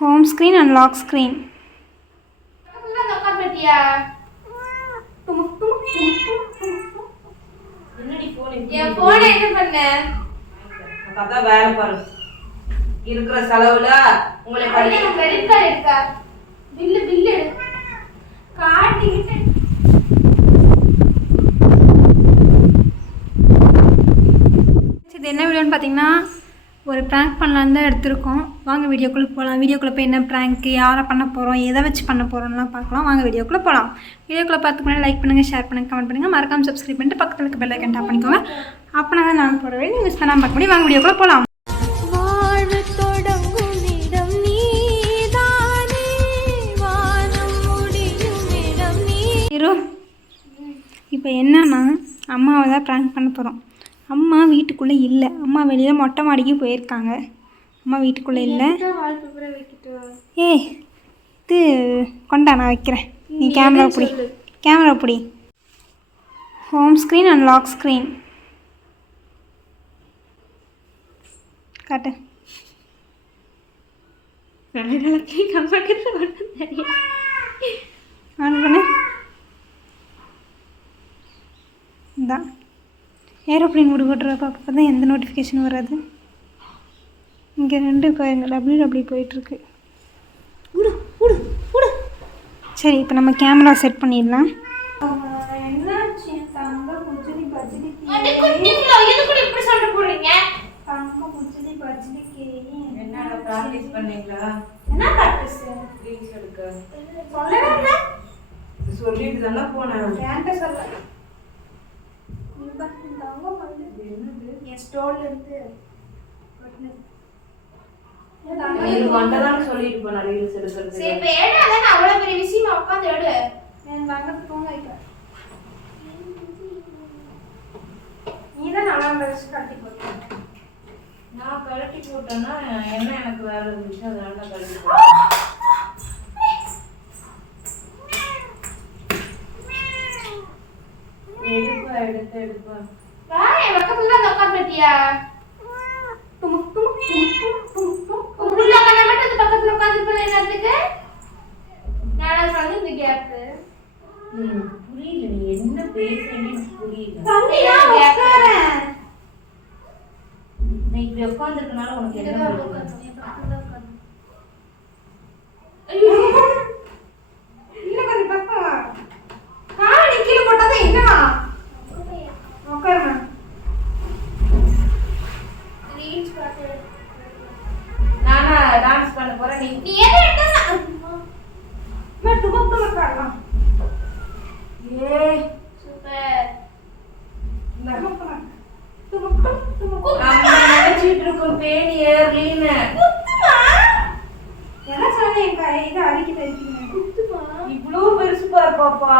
Home screen and lock screen. இருக்கிற செலவுல உங்களை கிரெடிட் கார்டு இருக்கா பில்லு காட்டிட்டு இது என்ன வீடியோன்னு பார்த்தீங்கன்னா ஒரு ப்ராங்க் பண்ணலான்னு தான் எடுத்திருக்கோம். வாங்க வீடியோக்குள்ளே போகலாம். வீடியோக்குள்ளே போய் என்ன ப்ராங்க்கு, யாரை பண்ண போகிறோம், எதை வச்சு பண்ண போகிறோம்லாம் பார்க்கலாம். வாங்க வீடியோக்குள்ளே போகலாம். வீடியோக்குள்ளே பார்த்துக்கு முன்னாடி லைக் பண்ணுங்கள், ஷேர் பண்ணுங்கள், கமெண்ட் பண்ணுங்கள், மறக்காமல் சப்ஸ்கிரைப் பண்ணிட்டு பக்கத்தில் இருக்க பெல் ஐக்கன் டாப் பண்ணிக்கோங்க. அப்போனா தான் நான் போகிற வீடியோ மிஸ் பண்ணாமல் பார்க்க முடியும். வாங்க வீடியோக்குள்ளே போகலாம். இப்போ என்னன்னா அம்மாவை தான் ப்ராங்க் பண்ண போகிறோம். அம்மா வீட்டுக்குள்ளே இல்லை, அம்மா வெளியில் மொட்டை மாடிக்கு போயிருக்காங்க. அம்மா வீட்டுக்குள்ளே இல்லை. இது கொண்டா நான் வைக்கிறேன், நீ கேமரா பிடி. Home screen and lock screen காட்டு. ஆன் பண்ணு. இதான் ஏரோப்ளைன் மூடு போட்டுருப்பா, அப்போ தான் எந்த நோட்டிஃபிகேஷனும் வராது. இங்கே 2 டபிள்யூ போயிட்டுருக்கு. சரி, இப்போ நம்ம கேமரா செட் பண்ணிடலாம். சொல்லிட்டு தானே போனேன். சொல்லிட்டு போனா ரீல்ஸ் எடுக்கிறது. சரி இப்ப ஏடா அத அவ்வளவு பெரிய விஷயமா உட்கார்ந்து எடு. நான் வாங்க தூங்க வைக்க. நீ தான் நல்லா ட்ரெஸ் கட்டி போட்ட. நான் கழட்டி போட்டேன்னா என்ன எனக்கு வேற இருந்துச்சு, அதனால நான் கழட்டி போட்டேன். எடுப்பா வாய் பக்கத்துல தான் உட்கார்ந்து பட்டியா. உள்ள கண்ண மட்டும் பக்கத்துல உட்கார்ந்து போல என்னத்துக்கு நான் வந்து இந்த கேப் புரியல. நீ என்ன பேசுறீன்னு புரியல. தம்பியா உட்காரேன். நீ இப்படி உட்கார்ந்திருக்கனால உனக்கு என்ன புரியல? ஐயோ இல்ல கொஞ்சம் பக்கம் கால் கீழே போட்டாத என்னடா உட்காருங்க. ரீல்ஸ் பாத்து நானா டான்ஸ் பண்ண போறேன். நீ எதை எடுத்தா நான் துபத்துல உட்காரலாம். சூப்பர். அம்மா நினைச்சிட்டு இருக்கும் பேணி ஏர்லின்னு. குத்துமா என்ன சொன்னீங்க? இது அரிக்கிட்டு இருக்கீங்க. குத்துமா இவ்ளோ பெருசு பாரு பாப்பா.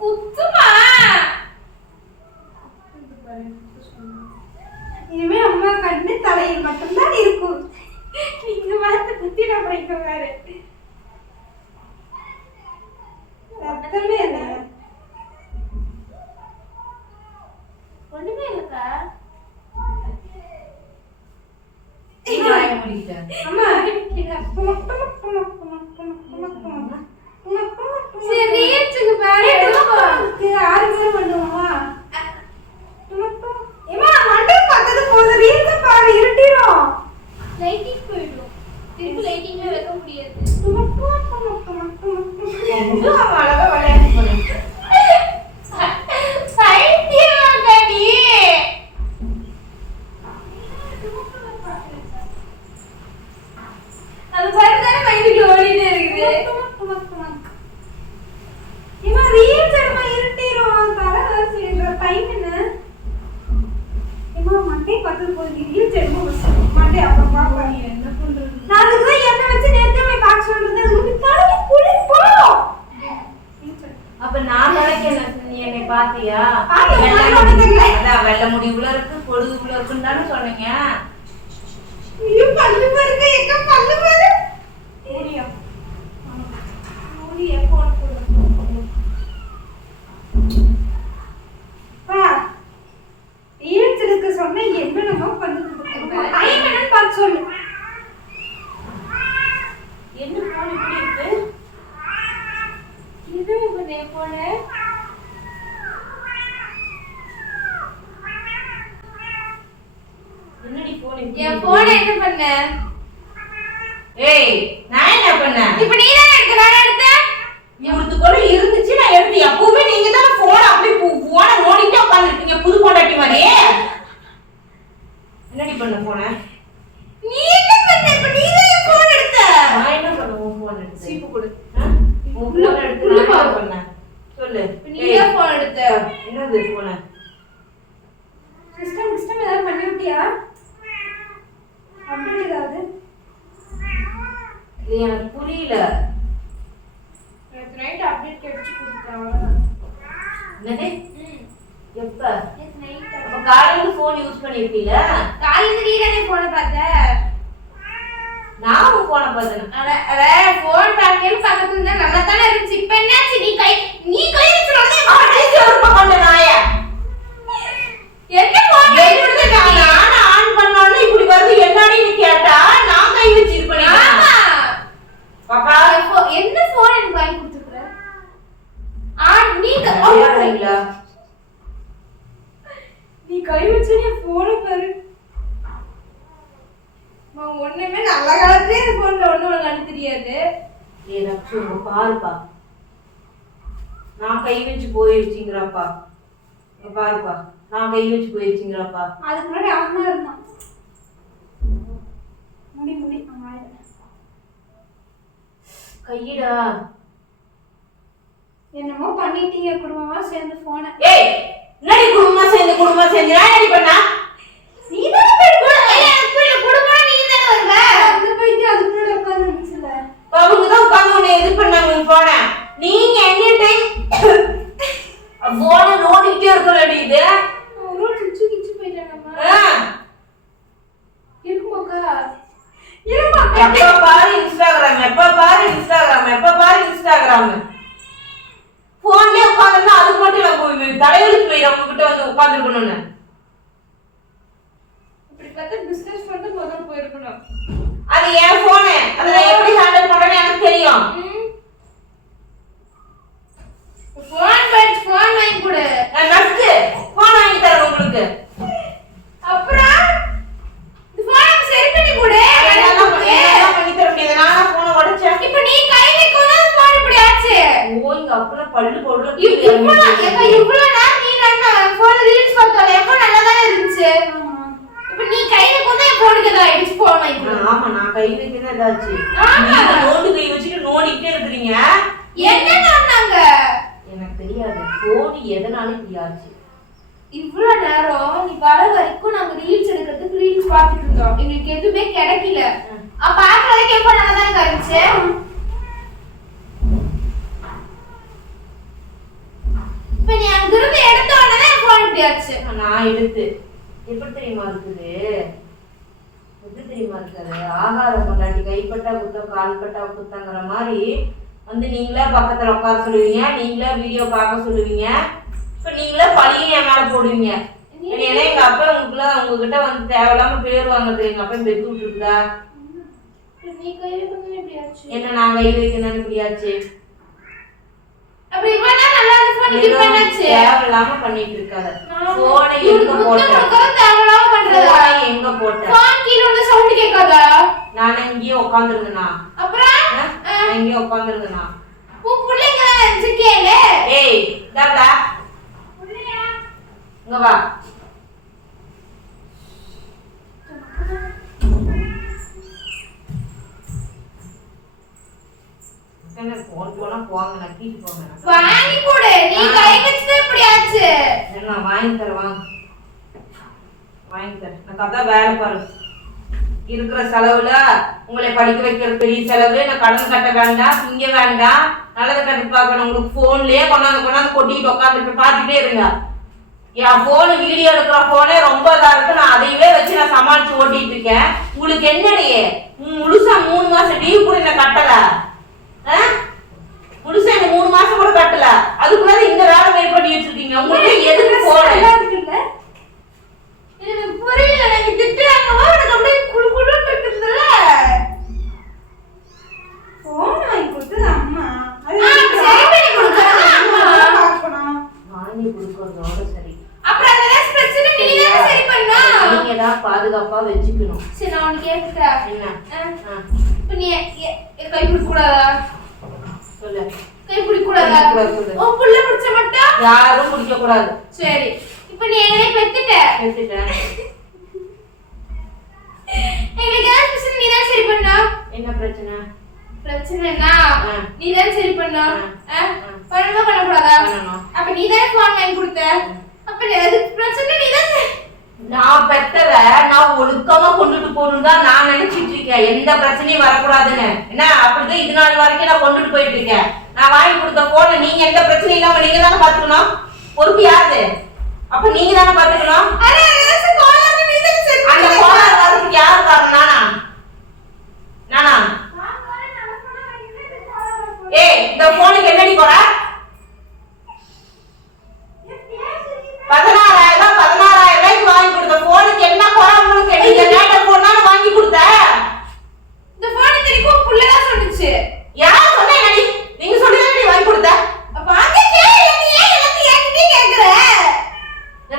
குத்துமா இனிமே அம்மா கண்ணு தலையில் மட்டும்தான் இருக்கும். நீங்க பார்த்து குத்திட போறீங்க வேற. ரத்தமே இல்ல. ஒண்ணுமே இல்லக்கா. வாய மூடிட்ட. அம்மா சரி ரீல்ஸ்க்கு பாரு. ஆறு பேர் பண்ணுவோமா? ஏமா மண்டே பக்கத்து போற ரீல்ஸ் பாரு, இருட்டிரும். லைட்டிங் போய்டும். திருப்பி லைட்டிங்ல வைக்க முடியாது. எங்க அழகா விளையாட்டு பண்ணிட்டு. பைத்தியமா நீ. அது படுதானே மைண்டுக்கு ஓடிட்டே இருக்குது. ஏமா ரீல்ஸ் எடுமா, இருட்டிரும். தலை வச்சிடுற டைம் என்ன? ஏமா மண்டே பக்கத்து போற ரீல்ஸ் எடுமா. மண்டே அப்புறம் பாப்பேன். என்ன பண்றது? நான் அதுக்கு தான் என்ன வச்சு நேத்தே போய் பார்க்க சொல்றது. அதுக்கு தலைக்கு புளி போ. அப்ப நான் தலைக்கு என்ன நீ என்னை பாத்தியா? அதான் வெள்ள முடி உள்ள இருக்கு, பொழுது உள்ள இருக்குன்னு தானே சொன்னீங்க. ஐயோ பல்லு பாருங்க, எங்க பல்லு பாரு. ஓடியா ஓடியா போன் போடு. பா ரீல்ஸ் எடுக்க சொன்னா என்னென்னமோ பண்ணுது. டைம் என்னன்னு பார்த்து சொல்லு. போனு என்னடி போன் என் போனை என்ன பண்ண? ஏய் நான் என்ன பண்ணேன்? இப்ப நீ தான் எடுக்க, நான் எடுத்தேன். இவருக்கு கூட இருந்துச்சு நான் எடுத்து. எப்பவுமே நீங்க தான் போன் அப்படியே போனை நோண்டிட்டு உட்கார்ந்துருக்கீங்க புது பொண்டாட்டி மாதிரி. என்னடி பண்ண போன? நீ என்ன பண்ண? இப்ப நீ தான் என் போன் எடுத்த. நான் என்ன பண்ண உன் போன் எடுத்து? சீப்பு கொடு. உன் போன் எடுத்து நான் என்ன பண்ணேன்? சொல்லு. நீ தான் போன் எடுத்த. என்னது போன? சிஸ்டம் ஏதாவது பண்ணி விட்டியா? அப்படி ஏதாவது இது எனக்கு புரியல. நேத்து நைட் அப்டேட் கேட்டு கொடுத்தேன். என்னது? எப்ப? நேத்து நைட். அப்ப காலையில போன் யூஸ் பண்ணிருக்கீல? காலையில நீ தானே போனை பார்த்த. நான் உன் போனை பார்த்தேன். அட போன் பார்க்கணும் பக்கத்துல இருந்தா நல்லா தானே இருந்துச்சு. இப்ப என்னாச்சு? நீ கை வச்சிரோனே கொண்ட நாய. என்ன போன் எடுத்து நான் ஆன் பண்ணானே இப்படி வருது. என்னடி நீ கேட்டா நான் கை வச்சு இது பண்ணிட்டேன். ஆமா. பாப்பா என்ன போன் எனக்கு வாங்கி கொடுத்துக்கற? நீ கை வச்சு நீ போனை பாரு. நான் ஒண்ணுமே நல்ல காலத்துல இந்த போன்ல ஒண்ணும் விளையாட தெரியாது. எனக்கு சொல்லுங்க பாருப்பா. நான் கை வச்சு போயிருச்சுங்கறாப்பா. இங்க பாருப்பா. நான் கை வச்சு போயிருச்சுங்கறாப்பா. அதுக்கு முன்னாடி அவன் தான் இருந்தான். முடி அவன் கையிடா. என்னமோ பண்ணிட்டீங்க குடும்பமா சேர்ந்து போன. ஏய் என்னடி குடும்பமா சேர்ந்து நான் என்னடி பண்ணா? நீ தான குடும்பம் நீ தான வருவ. அந்த போயிட்டு அதுக்கு முன்னாடி உட்கார்ந்துச்சுல. அவங்க தான் உட்கார்ந்து உன்னை இது பண்ணாங்க உன் போன. நீங்க எனி டைம் போன நோண்டிட்டே இருக்க வேண்டியது. ஒரு கிச்சு போயிட்டானம்மா. இருக்குமாக்கா? எப்ப பாரு இன்ஸ்டாகிராம். போன்லயே உட்கார்ந்தா அதுக்கு மட்டும் நம்ம தலைவலிக்கு போய் நம்ம கிட்ட வந்து உட்கார்ந்துருக்கணும்னு. இப்படி பார்த்தா பிசினஸ் பண்ண முதல்ல போயிருக்கணும். அது என் போனு. அதை நான் எப்படி ஹேண்டில் பண்றேன்னு எனக்கு தெரியும். போன் வாங்கி கொடு. நான் நட்டு போன் வாங்கி தரேன் உங்களுக்கு. அப்புறம் இந்த போன் சரி பண்ணி கொடு. அதெல்லாம் பண்ணி தர முடியாது. நானா போனை உடைச்சேன். இப்போ நீ கை வைக்கும் போது போன் இப்படி ஆச்சு. ஓங்க அப்புறம் பல்லு போடுற இவ்வளவு நேரம் நீ நான் போன் ரீல்ஸ் பார்த்தால எப்ப நல்லா தானே இருந்துச்சு. இப்போ நீ கை வைக்கும் போது போனுக்கு ஏதோ ஆயிடுச்சு. போன் வாங்கி கொடு. ஆமா நான் கை வைக்கதான் ஏதாச்சு. நீங்க நோண்டு கை வச்சுட்டு நோண்டிட்டே இருக்கீங்க. என்ன சொன்னாங்க? எனக்கு தெரியாது போன் எதனால இப்படி ஆச்சு. இவ்வளவு நேரம் நீ வர வரைக்கும் நாங்க ரீல்ஸ் எடுக்கிறதுக்கு ரீல்ஸ் பார்த்துட்டு இருந்தோம். எங்களுக்கு எதுவுமே கிடைக்கல. அப்ப பாக்குறதுக்கு எப்ப நல்லா தான் இருந்துச்சு. இப்ப நீ அங்க இருந்து எடுத்த உடனே போன் இப்படி ஆச்சு. நான் எடுத்து எப்படி தெரியுமா இருக்குது? ஆகாத கொண்டாடி கைப்பட்டா குத்தம் கால்பட்டா குத்தங்கிற மாதிரி வந்து நீங்களே பக்கத்துல உட்கார சொல்லுவீங்க. நீங்களே வீடியோ பார்க்க சொல்லுவீங்க. இப்ப நீங்களே பழியும் என் மேல போடுவீங்க. ஏன்னா எங்க அப்பா உங்ககிட்ட வந்து தேவையில்லாம பேர் வாங்குறது. எங்க அப்பா பெத்து விட்டுருக்குதா? நீ கை வைக்கணும் இப்படி ஆச்சு. என்ன நான் கை வைக்கணும்னு இப்படியாச்சு? அப்படி இவனா நல்லா போன் கிளிக் பண்ணாச்சு. தேவையில்லாம பண்ணிட்டு இருக்காத. போனை எங்க போட்ட? தேவையில்லாம பண்றதா? எங்க போட்ட? போன் கீழ உள்ள சவுண்ட் கேட்காதா? நான் இங்கேயே உட்கார்ந்திருந்தேனா? அப்புறம் நான் இங்கேயே உட்கார்ந்திருந்தேனா? உன் புள்ளைங்க நினைச்சு கேளு. ஏய் தாத்தா புள்ளையா இங்க வா. என்ன போன் போனா போங்க நக்கிட்டு போங்க. வாங்கி கொடு. நீ கை வச்சது இப்படி ஆச்சு. நான் வாங்கி தரேன் வாங்க. வாங்கி தரேன். நான் கதா வேலை பாரு. இருக்கிற செலவுல உங்களை படிக்க வைக்கிற பெரிய செலவு. நான் கடன் கட்ட வேண்டாம், திங்க வேண்டாம், நல்லதை கட்டு பார்க்கணும். உங்களுக்கு போன்லயே கொண்டாந்து கொட்டிட்டு உட்காந்துட்டு பார்த்துட்டே இருங்க. என் போனு வீடியோ எடுக்கிற போனே ரொம்ப இதா இருக்கு. நான் அதையவே வச்சு நான் சமாளிச்சு ஓட்டிட்டு இருக்கேன். உங்களுக்கு என்னடையே முழுசா 3 மாசம் லீவ் கூட என்ன கட்டல. முழுசா இந்த 3 மாசம் கூட கட்டல. அதுக்குள்ள இந்த வேலை மேல் பண்ணிட்டு இருக்கீங்க. உங்களுக்கு எதுக்கு போறேன்? எனக்கு புரியல. எனக்கு திட்டுறாங்க. எனக்கு அப்படியே குளு குளுன்னு இருக்குதுல. போன் வாங்கி கொடுத்தது அம்மா. அது சரி பண்ணி கொடுக்கறது அம்மா. இப்ப நீ கை பிடிக்க கூடாதா? சொல்லு. கை பிடிக்க கூடாதா? உன் புள்ள பிடிச்ச மட்டும் யாரும் பிடிக்க கூடாது. சரி. இப்ப நீ என்னைய பெத்துட்டேன். எங்களுக்கு ஏதாவது பிரச்சனை நீ தான் சரி பண்ணா? என்ன பிரச்சனை? பிரச்சனைனா நீ தான் சரி பண்ணா? பண்ணணுமா பண்ணக்கூடாதா? அப்ப நீ தான் ஃபோன் வாங்கி கொடுத்த. அப்ப அது பிரச்சனை நீ தான். நான் பெத்தத நான் ஒழுக்கமா கொண்டுட்டு போகணும் தான் நான் நினைச்சிட்டு இருக்கேன். எந்த பிரச்சனையும் வரக்கூடாதுன்னு. என்ன அப்படிதான் இது நாள் வரைக்கும் நான் கொண்டுட்டு போயிட்டு இருக்கேன். நான் வாங்கி கொடுத்த போன நீங்க எந்த பிரச்சனையும் இல்லாம நீங்க தானே பாத்துக்கணும். பொறுப்பு யாரு? அப்ப நீங்க தானே பாத்துக்கணும். அந்த கோளாறு வரதுக்கு யாரு காரணம்? நானா? ஏய், இந்த போனுக்கு என்னடி போற? 16,000 ரூபாய்க்கு வாங்கி கொடுத்த போனுக்கு என்ன குறை உங்களுக்கு? நீங்க லேட்டா போனாலும் வாங்கி கொடுத்த. இந்த போன் தெரியும் புள்ளதான் சொன்னுச்சு. யார் சொன்னா என்னடி? நீங்க சொல்லி தான் வாங்கி கொடுத்த. வாங்கிட்டே நீ ஏன் எனக்கு ஏன்டி கேக்குற?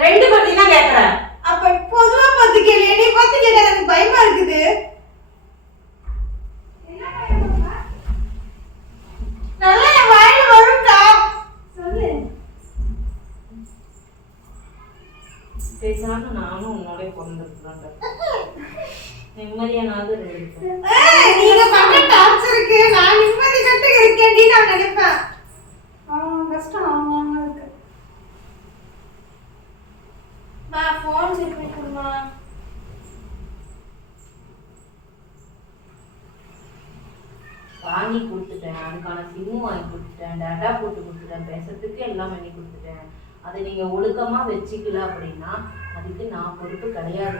ரெண்டு பத்தி தான் கேக்குறேன். அப்ப பொதுவா பார்த்து கேளு. நீ பார்த்து கேட்டா எனக்கு பயமா இருக்குது. நல்லா என் வாயில வரும்டா. சொல்லு. பேசாம நானும் உன்னோட பிறந்திருக்கிறேன். நிம்மதியானாவது நீங்க பண்ண டார்ச்சருக்கு நான் நிம்மதி கட்டு இருக்கேன்டி நான் நினைப்பேன். கஷ்டம் அவங்களுக்கு. மா ஃபோன் செக் பண்ணி கொடுமா. வாங்கி கொடுத்துட்டேன். அதுக்கான சிம்மு வாங்கி கொடுத்துட்டேன். டேட்டா போட்டு கொடுத்துட்டேன். பேசுறதுக்கு எல்லாம் பண்ணி கொடுத்துட்டேன். அதை நீங்க ஒழுக்கமா வச்சுக்கல அப்படின்னா அதுக்கு நான் பொறுப்பு கிடையாது.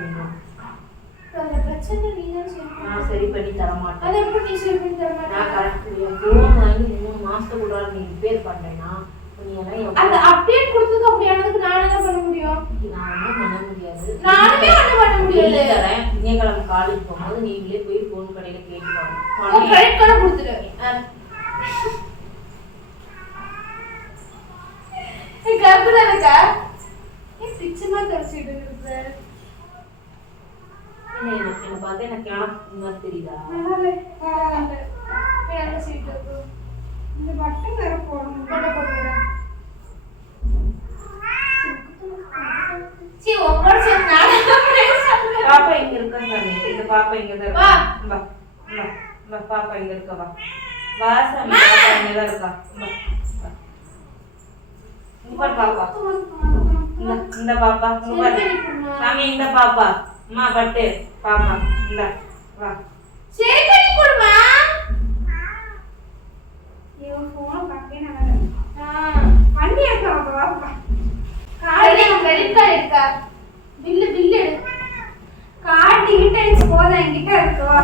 அந்த பிரச்சனை நீ தான் சரி பண்ணு. நான் சரி பண்ணி தர மாட்டேன். அதை எப்படி நீ சரி பண்ணி தர மாட்டே? நான் கரெக்ட் ஃபோன் வாங்கி 3 மாசத்துக்குள்ள நீ ரிப்பேர் பண்ணேன்னா நீ எல்லாம் அந்த அப்டேட் கொடுத்ததுக்கு அப்படியானதுக்கு நான் என்ன பண்ண முடியும்? நான் ஒன்றும் பண்ண முடியாது. நானுமே ஒன்றும் பண்ண முடியாது. தரேன். திங்கக்கிழமை காலேஜ் போகும்போது நீங்களே போய் ஃபோன் கடையில கேட்டுப்பாங்க. கிரெடிட் கார்டு கொடுத்துரு. கர்ப்பதா இருக்கா? ஏன் பிச்சமா தரச்சிட்டு இருக்கு? என்ன பார்த்து எனக்கு என்ன தெரியுதா? வேற சீட் இருக்கு. இந்த பட்டன் வேற போடணும். போடுறேன். சீ உங்களோட சேர்ந்து நான் பாப்பா இங்க இருக்கா சாமி? இந்த பாப்பா இங்க தான் இருக்கா. வா வா வா பாப்பா இங்க இருக்கா. வா வா சாமி. பாப்பா இங்க தான் இருக்கா. வா வா இங்க பாப்பா. இந்த பாப்பா இங்க பாரு சாமி. இந்த பாப்பா அம்மா பட்டு பாப்பா இந்த வா. சரி பண்ணி கொடுமா. இவன் போன பார்க்கவே நல்லா வண்டி எடுக்க வா. கார்டு கிரெடிட் கார்டு இருக்கா? பில்லு எடு. கார்டு டீடைல்ஸ் போதும் என்கிட்ட இருக்கு. வா.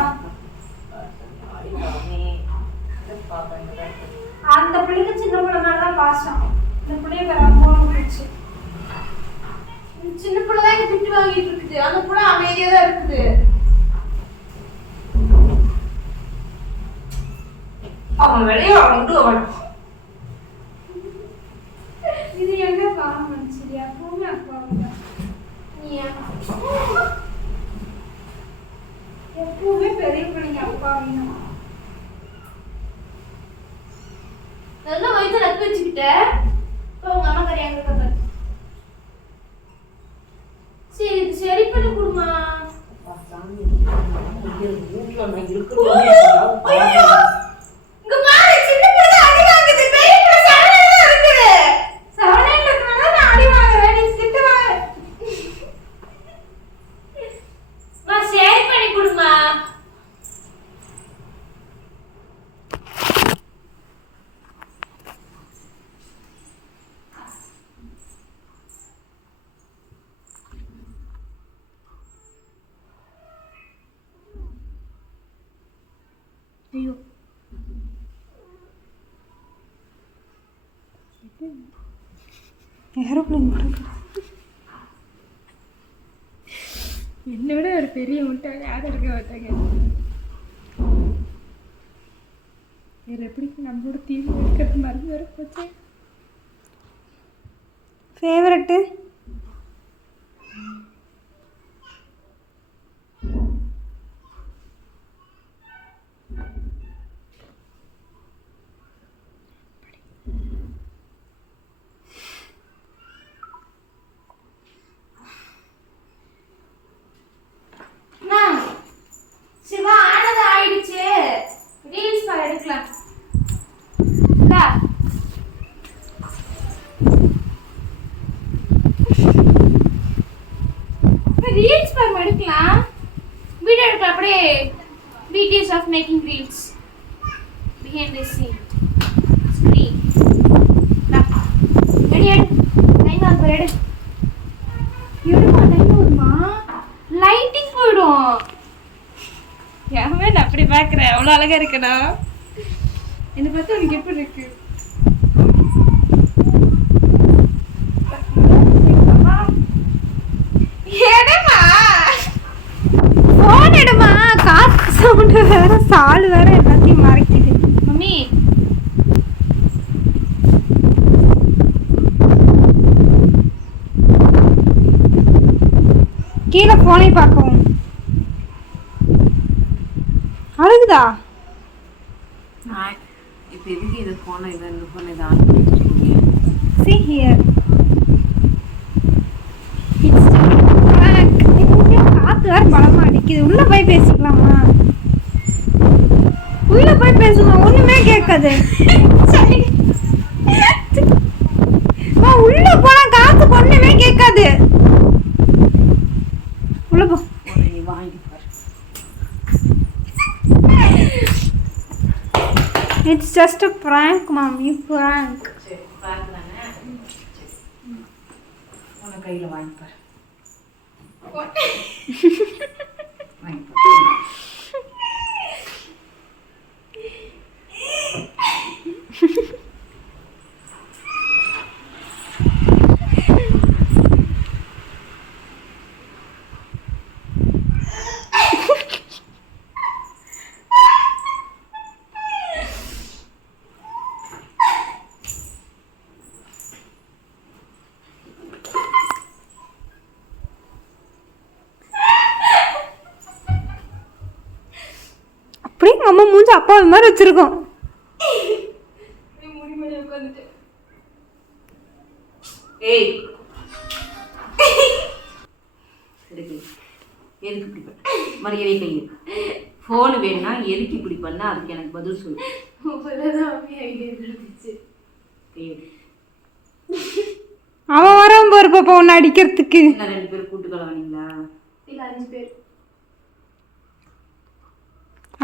அந்த பிள்ளைக்கு சின்ன பிள்ளை மாதிரி தான் பாசம். இந்த பிள்ளைய வேற போன போச்சு. சின்ன பிள்ளை தான் இங்க திட்டு வாங்கிட்டு இருக்குது. அந்த பிள்ளை அமைதியா தான் இருக்குது. அவன் வெளியே வந்து அவன் இது எங்க பாவம் மனுஷியா? பூமி அப்பாவுங்க. நீ எப்பவுமே பெரிய பிள்ளைங்க அப்பாவிங்க. நல்லா வயிற்று நக்கு வச்சுக்கிட்ட. இப்போ உங்க அம்மா கறி அங்க இருக்காங்க. சரி இது சரி பண்ணி கொடுமா. இங்க பாரு சின்ன பிள்ளை அடி வாங்குது. பெரிய பிள்ளை சவனையில இருக்குது. சவனையில இருக்கனால நான் அடி வாங்குறேன். நீ திட்டுவாங்க. மா சரி பண்ணி கொடுமா. ஐயோ ஏரோப்ளேன் என்னை விட ஒரு பெரிய முட்டாள் யாரும் இருக்க மாட்டாங்க. வேறு எப்படி நம்மளோட தீவி இருக்கிறது மருந்து வர போச்சு. Favourite of making reels behind the scene screen. Ready? Line on ready. எடுமா லைன் வருமா லைட்டிங் போயிடும் யாருமே நான் அப்படி பார்க்குறேன் அவ்வளோ அழகா இருக்கடா என்னை பார்த்து உனக்கு எப்படி இருக்கு எடுமா ஃபோன் எடுமா, காத்து சவுண்டு வேற, சால் வேற எல்லாத்தையும் மறைக்குது. மம்மி கீழே ஃபோனை பார்க்கவும். அழுகுதா? இப்போ எதுக்கு இது ஃபோனை இதை இந்த ஃபோனை இதை ஆன் பண்ணி வச்சுருக்கீங்க? See here. It's prank. இங்க காத்து வேற பலமா அடிக்குது. உள்ள போய் பேசிக்கலாமா? உள்ள போய் பேசுங்க, ஒண்ணுமே கேட்காது. உள்ள போனா காத்து ஒண்ணுமே கேட்காது. உள்ள போ. நீ வாங்கி பாரு. It's just a prank, mommy. Prank. சரி பார்க்கலானே. உன கையில் வாங்கி பாரு. வாங்கி பாரு. அப்படியே எங்க அம்மா மூஞ்சி அப்பா மாதிரி வச்சிருக்கோம். ஏய் எதுக்கு இப்படி பண்ண? மரியாதை கையில் ஃபோனு வேணும்னா எதுக்கு இப்படி பண்ண? அதுக்கு எனக்கு பதில் சொல்லு. கையில் அவன் வரவும் போற பாப்பா உன்னை அடிக்கிறதுக்கு. இன்னும் 2 பேர் கூட்டு கலவானீங்களா? இல்ல 5 பேர்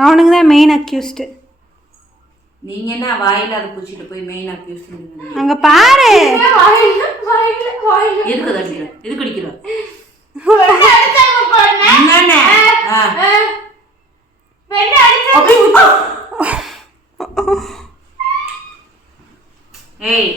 அவனுக்கு தான் மெயின் அக்யூஸ்டு. நீங்க என்ன வாயில அதை பூச்சிட்டு போய் மெயின் அக்யூஸ் அங்க பாரு. எதுக்கு அடிக்கிற? எதுக்கு அடிக்கிற? ஏய்